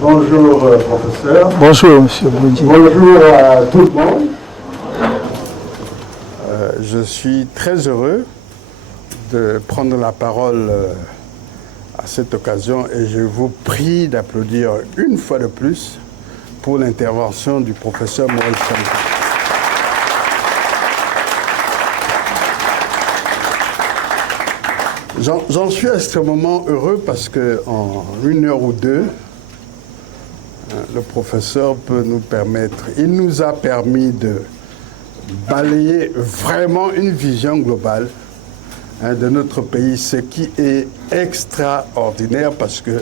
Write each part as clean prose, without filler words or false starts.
Bonjour, professeur. Bonjour, monsieur Boudier. Bonjour à tout le monde. Je suis très heureux de prendre la parole à cette occasion et je vous prie d'applaudir une fois de plus pour l'intervention du professeur Maurice Champi. J'en suis extrêmement heureux parce qu'en 1 heure ou 2, le professeur peut nous permettre, il nous a permis de balayer vraiment une vision globale de notre pays, ce qui est extraordinaire parce que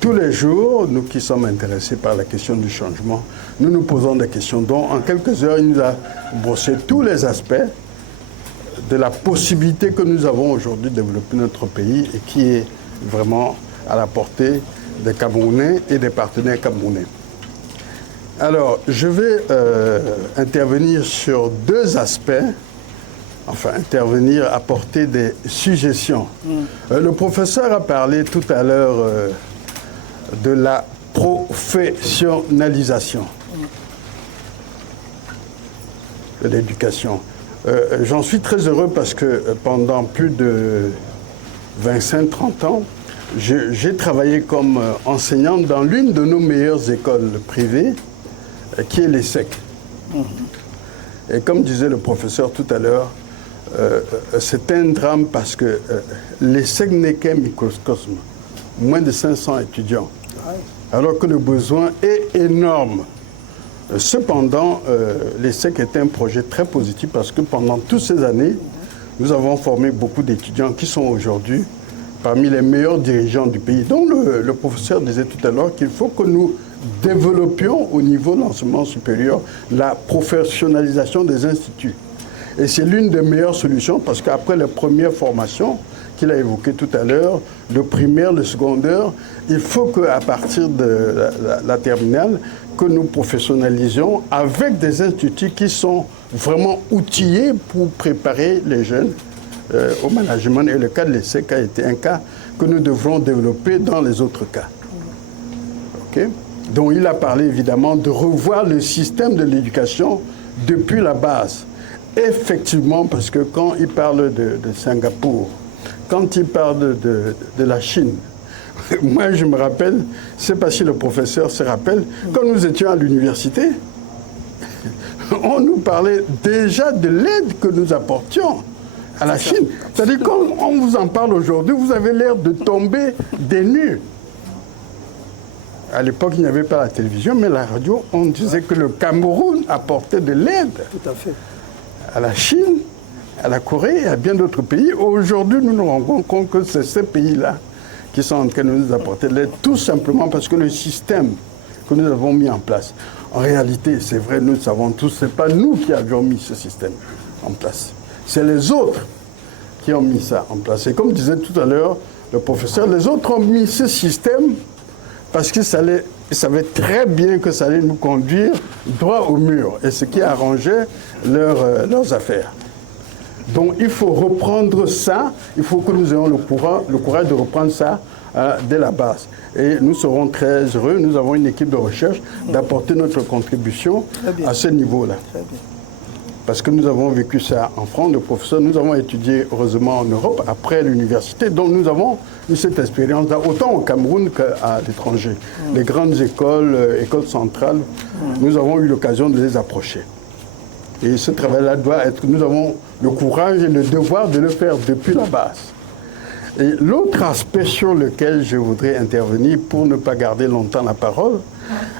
tous les jours, nous qui sommes intéressés par la question du changement, nous nous posons des questions dont en quelques heures, il nous a brossé tous les aspects de la possibilité que nous avons aujourd'hui de développer notre pays et qui est vraiment à la portée des Camerounais et des partenaires camerounais. Alors, je vais intervenir sur 2 aspects, enfin intervenir, apporter des suggestions. Le professeur a parlé tout à l'heure de la professionnalisation de l'éducation. J'en suis très heureux parce que pendant plus de 25-30 ans, j'ai travaillé comme enseignant dans l'une de nos meilleures écoles privées, qui est l'ESSEC. Et comme disait le professeur tout à l'heure, c'est un drame parce que l'ESSEC n'est qu'un microcosme, moins de 500 étudiants, alors que le besoin est énorme. Cependant, l'ESSEC est un projet très positif parce que pendant toutes ces années, nous avons formé beaucoup d'étudiants qui sont aujourd'hui parmi les meilleurs dirigeants du pays. Donc le professeur disait tout à l'heure qu'il faut que nous développions au niveau de l'enseignement supérieur la professionnalisation des instituts. Et c'est l'une des meilleures solutions parce qu'après les premières formations qu'il a évoquées tout à l'heure, le primaire, le secondaire, il faut qu'à partir de la terminale, que nous professionnalisions avec des instituts qui sont vraiment outillés pour préparer les jeunes au management. Et le cas de l'ESSEC a été un cas que nous devrons développer dans les autres cas. Okay? Donc il a parlé évidemment de revoir le système de l'éducation depuis la base. Effectivement, parce que quand il parle de Singapour, quand il parle de la Chine, moi je me rappelle, je ne sais pas si le professeur se rappelle, quand nous étions à l'université, on nous parlait déjà de l'aide que nous apportions à la Chine. C'est-à-dire quand on vous en parle aujourd'hui, vous avez l'air de tomber des nues. À l'époque, il n'y avait pas la télévision, mais la radio, on disait que le Cameroun apportait de l'aide. Tout à fait. À la Chine, à la Corée et à bien d'autres pays. Aujourd'hui, nous nous rendons compte que c'est ces pays-là qui sont en train de nous apporter de l'aide, tout simplement parce que le système que nous avons mis en place, en réalité, c'est vrai, nous le savons tous, ce n'est pas nous qui avions mis ce système en place. C'est les autres qui ont mis ça en place. Et comme disait tout à l'heure le professeur, les autres ont mis ce système parce qu'ils savaient très bien que ça allait nous conduire droit au mur, et ce qui arrangeait leurs affaires. Donc il faut reprendre ça, il faut que nous ayons le courage de reprendre ça dès la base. Et nous serons très heureux, nous avons une équipe de recherche, d'apporter notre contribution à ce niveau-là. Parce que nous avons vécu ça en France, le professeur, nous avons étudié heureusement en Europe, après l'université, donc nous avons eu cette expérience-là, autant au Cameroun qu'à l'étranger. Les grandes écoles, écoles centrales, nous avons eu l'occasion de les approcher. Et ce travail-là doit être, nous avons le courage et le devoir de le faire depuis la base. Et l'autre aspect sur lequel je voudrais intervenir pour ne pas garder longtemps la parole,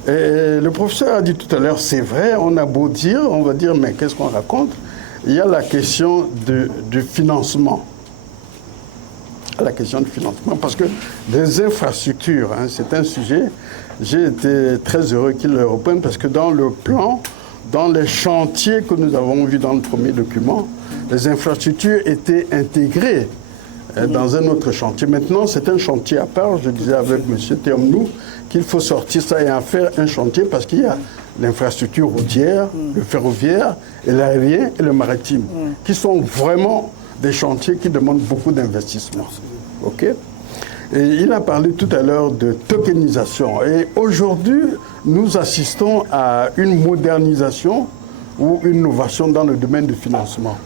et le professeur a dit tout à l'heure, c'est vrai, on a beau dire, on va dire, mais qu'est-ce qu'on raconte? Il y a la question du financement. La question du financement, parce que les infrastructures, c'est un sujet, j'ai été très heureux qu'ils le reprennent, parce que dans le plan, dans les chantiers que nous avons vus dans le premier document, les infrastructures étaient intégrées dans un autre chantier. Maintenant, c'est un chantier à part. Je disais avec M. Théomnou qu'il faut sortir ça et en faire un chantier parce qu'il y a l'infrastructure routière, le ferroviaire, et l'aérien et le maritime, qui sont vraiment des chantiers qui demandent beaucoup d'investissement. Okay? Et il a parlé tout à l'heure de tokenisation. Et aujourd'hui, nous assistons à une modernisation ou une innovation dans le domaine du financement.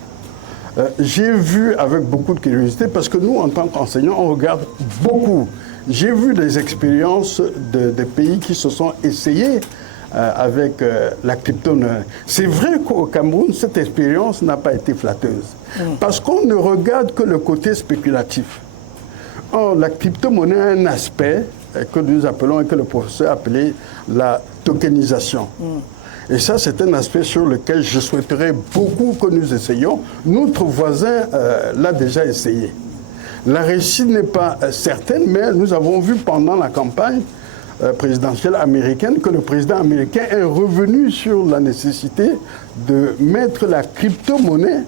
J'ai vu avec beaucoup de curiosité, parce que nous, en tant qu'enseignants, on regarde beaucoup. J'ai vu des expériences des pays qui se sont essayés avec la crypto-monnaie. C'est vrai qu'au Cameroun, cette expérience n'a pas été flatteuse, parce qu'on ne regarde que le côté spéculatif. Or, la crypto-monnaie a un aspect que nous appelons et que le professeur appelait la tokenisation. Et ça, c'est un aspect sur lequel je souhaiterais beaucoup que nous essayions. Notre voisin l'a déjà essayé. La réussite n'est pas certaine, mais nous avons vu pendant la campagne présidentielle américaine que le président américain est revenu sur la nécessité de mettre la crypto-monnaie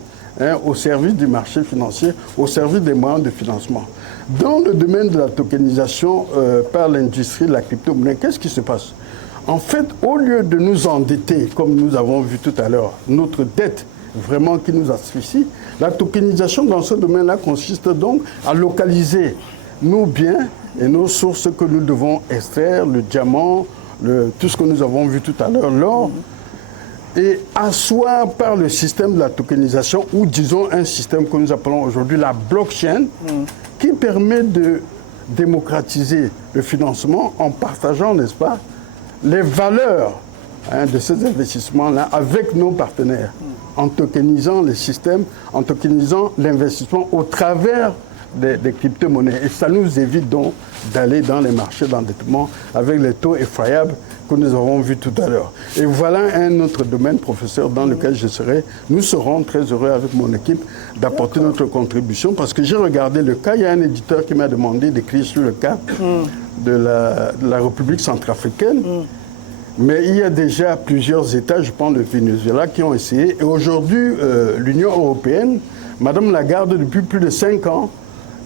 au service du marché financier, au service des moyens de financement. Dans le domaine de la tokenisation par l'industrie de la crypto-monnaie, qu'est-ce qui se passe? En fait, au lieu de nous endetter, comme nous avons vu tout à l'heure, notre dette vraiment qui nous asphyxie, la tokenisation dans ce domaine-là consiste donc à localiser nos biens et nos sources que nous devons extraire, le diamant, tout ce que nous avons vu tout à l'heure, l'or, et asseoir par le système de la tokenisation, ou disons un système que nous appelons aujourd'hui la blockchain, qui permet de démocratiser le financement en partageant, n'est-ce pas, les valeurs de ces investissements-là avec nos partenaires, en tokenisant les systèmes, en tokenisant l'investissement au travers des crypto-monnaies. Et ça nous évite donc d'aller dans les marchés d'endettement avec les taux effroyables que nous avons vus tout à l'heure. Et voilà un autre domaine, professeur, dans lequel nous serons très heureux avec mon équipe d'apporter notre contribution, parce que j'ai regardé le cas. Il y a un éditeur qui m'a demandé d'écrire sur le cas de la République centrafricaine. Mais il y a déjà plusieurs États, je pense le Venezuela, qui ont essayé. Et aujourd'hui, l'Union européenne, Madame Lagarde, depuis plus de 5 ans,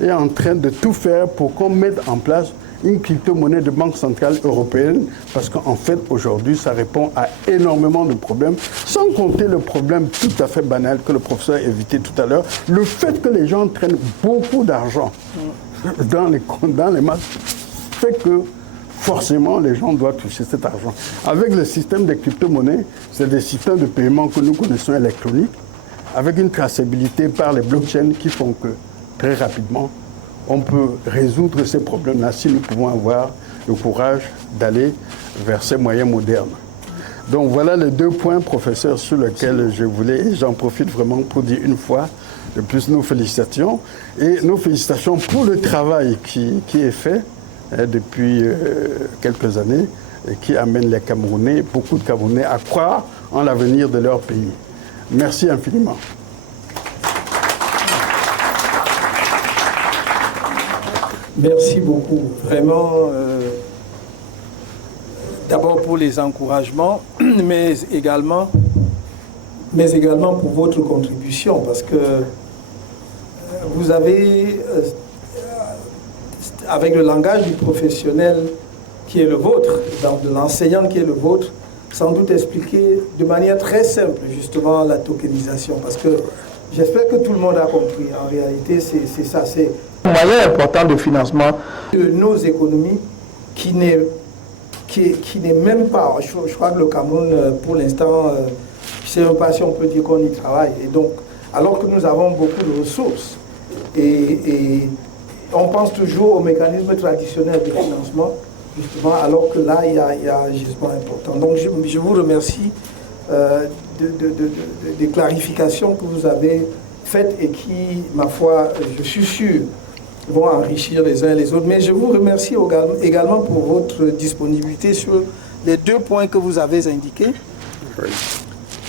est en train de tout faire pour qu'on mette en place une crypto-monnaie de Banque centrale européenne, parce qu'en fait, aujourd'hui, ça répond à énormément de problèmes, sans compter le problème tout à fait banal que le professeur a évité tout à l'heure, le fait que les gens traînent beaucoup d'argent dans les masses, fait que forcément, les gens doivent toucher cet argent. Avec le système des crypto-monnaies, c'est des systèmes de paiement que nous connaissons électroniques, avec une traçabilité par les blockchains qui font que, très rapidement, on peut résoudre ces problèmes-là si nous pouvons avoir le courage d'aller vers ces moyens modernes. Donc voilà les 2 points, professeur, sur lesquels je voulais, et j'en profite vraiment pour dire une fois de plus nos félicitations, et nos félicitations pour le travail qui est fait depuis quelques années, et qui amène les Camerounais, beaucoup de Camerounais, à croire en l'avenir de leur pays. Merci infiniment. Merci beaucoup. Vraiment, d'abord pour les encouragements, mais également pour votre contribution, parce que vous avez, avec le langage du professionnel qui est le vôtre, de l'enseignant qui est le vôtre, sans doute expliqué de manière très simple, justement, la tokenisation, parce que j'espère que tout le monde a compris. En réalité, c'est ça, c'est un moyen important de financement de nos économies qui n'est même pas, je crois que le Cameroun, pour l'instant, je ne sais même pas si on peut dire qu'on y travaille. Et donc, alors que nous avons beaucoup de ressources, et on pense toujours aux mécanismes traditionnels de financement, justement, alors que là, il y a un gisement important. Donc, je vous remercie des clarifications que vous avez faites et qui, ma foi, je suis sûr, vont enrichir les uns et les autres. Mais je vous remercie également pour votre disponibilité sur les 2 points que vous avez indiqués. Oui.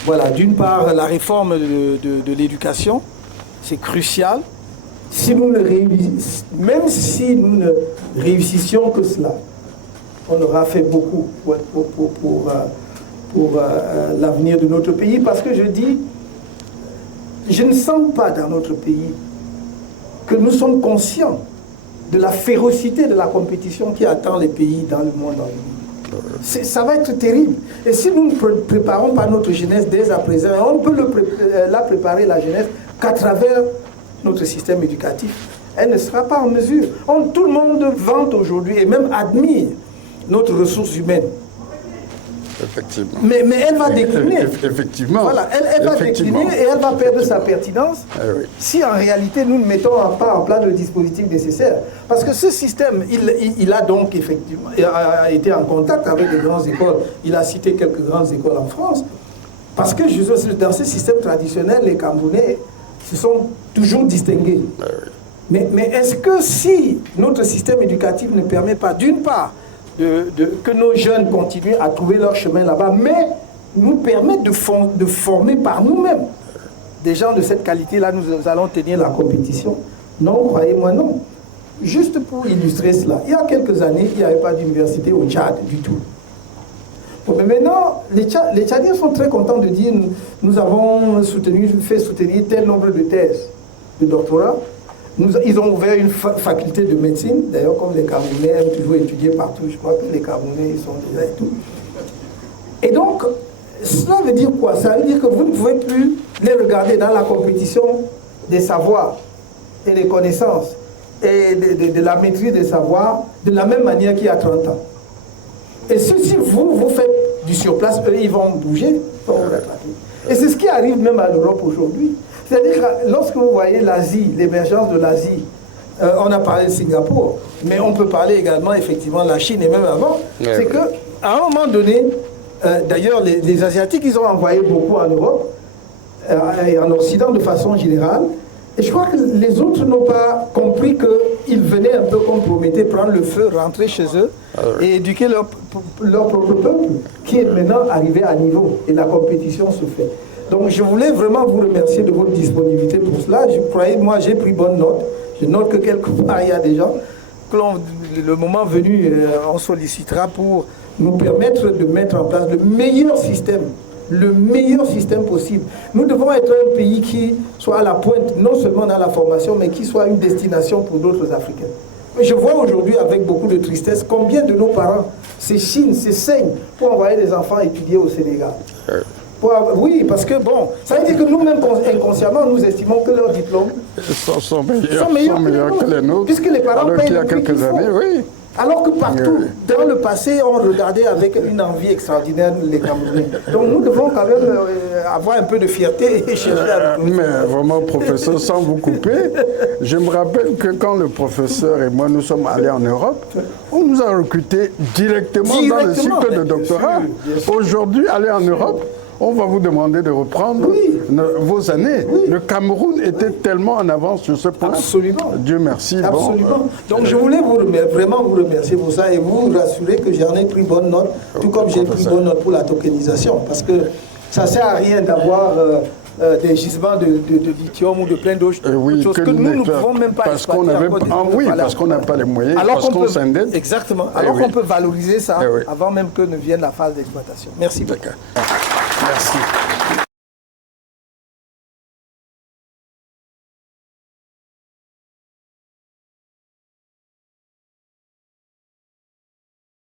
Voilà, d'une part, la réforme de l'éducation, c'est crucial. Si nous même si nous ne réussissions que cela, on aura fait beaucoup pour l'avenir de notre pays, parce que je ne sens pas dans notre pays que nous sommes conscients de la férocité de la compétition qui attend les pays dans le monde. Ça va être terrible. Et si nous ne préparons pas notre jeunesse dès à présent, on peut la préparer, la jeunesse, qu'à travers notre système éducatif, elle ne sera pas en mesure. Tout le monde vante aujourd'hui et même admire notre ressource humaine. Effectivement. Mais elle va décliner. Effectivement. Voilà, elle va décliner et elle va perdre sa pertinence si en réalité nous ne mettons pas en place le dispositif nécessaire. Parce que ce système, il a donc effectivement a été en contact avec les grandes écoles. Il a cité quelques grandes écoles en France. Parce que dans ce système traditionnel, les Camerounais se sont toujours distingués. Mais est-ce que si notre système éducatif ne permet pas, d'une part, que nos jeunes continuent à trouver leur chemin là-bas, mais nous permettent de former par nous-mêmes des gens de cette qualité-là, nous allons tenir la compétition? Non, croyez-moi, non. Juste pour illustrer cela, il y a quelques années, il n'y avait pas d'université au Tchad du tout. Bon, mais maintenant, les Tchadiens sont très contents de dire nous avons fait soutenir tel nombre de thèses de doctorat. Ils ont ouvert une faculté de médecine, d'ailleurs comme les Camerounais aiment toujours étudier partout, je crois que les Camerounais ils sont déjà et tout. Et donc, cela veut dire quoi? Ça veut dire que vous ne pouvez plus les regarder dans la compétition des savoirs et des connaissances et de la maîtrise des savoirs de la même manière qu'il y a 30 ans. Et si vous faites du surplace, eux ils vont bouger, ils vont rattraper. Et c'est ce qui arrive même à l'Europe aujourd'hui. C'est-à-dire que lorsque vous voyez l'Asie, l'émergence de l'Asie, on a parlé de Singapour, mais on peut parler également effectivement de la Chine et même avant, c'est qu'à un moment donné, d'ailleurs les Asiatiques, ils ont envoyé beaucoup en Europe et en Occident de façon générale, et je crois que les autres n'ont pas compris qu'ils venaient un peu comme Prométhée prendre le feu, rentrer chez eux et éduquer leur propre peuple, qui est maintenant arrivé à niveau, et la compétition se fait. Donc je voulais vraiment vous remercier de votre disponibilité pour cela. Croyez-moi, j'ai pris bonne note. Je note que quelque part, il y a des gens que le moment venu, on sollicitera pour nous permettre de mettre en place le meilleur système possible. Nous devons être un pays qui soit à la pointe, non seulement dans la formation, mais qui soit une destination pour d'autres Africains. Je vois aujourd'hui avec beaucoup de tristesse combien de nos parents s'échinent, s'essaignent pour envoyer des enfants étudier au Sénégal. Oui, parce que bon, ça veut dire que nous-mêmes, inconsciemment, nous estimons que leurs diplômes sont meilleurs que les nôtres. Puisque les parents payent il y a quelques années, oui. Alors que partout, dans le passé, on regardait avec une envie extraordinaire les Camerounais. Donc nous devons quand même avoir un peu de fierté et chercher à... Mais vraiment, professeur, sans vous couper, je me rappelle que quand le professeur et moi, nous sommes allés en Europe, on nous a recrutés directement dans le cycle de doctorat. Aujourd'hui, aller en Europe, on va vous demander de reprendre vos années. Le Cameroun était tellement en avance sur ce point. Absolument. Dieu merci. Absolument. Donc je voulais vraiment vous remercier pour ça et vous rassurer que j'en ai pris bonne note, tout comme j'ai pris bonne note pour la tokenisation. Parce que ça ne sert à rien d'avoir des gisements de lithium ou de plein d'autres choses que nous ne pouvons même pas exploiter. Parce qu'on n'a pas les moyens, parce qu'on s'endette. Exactement. Alors qu'on peut valoriser ça avant même que ne vienne la phase d'exploitation. Merci beaucoup. Merci.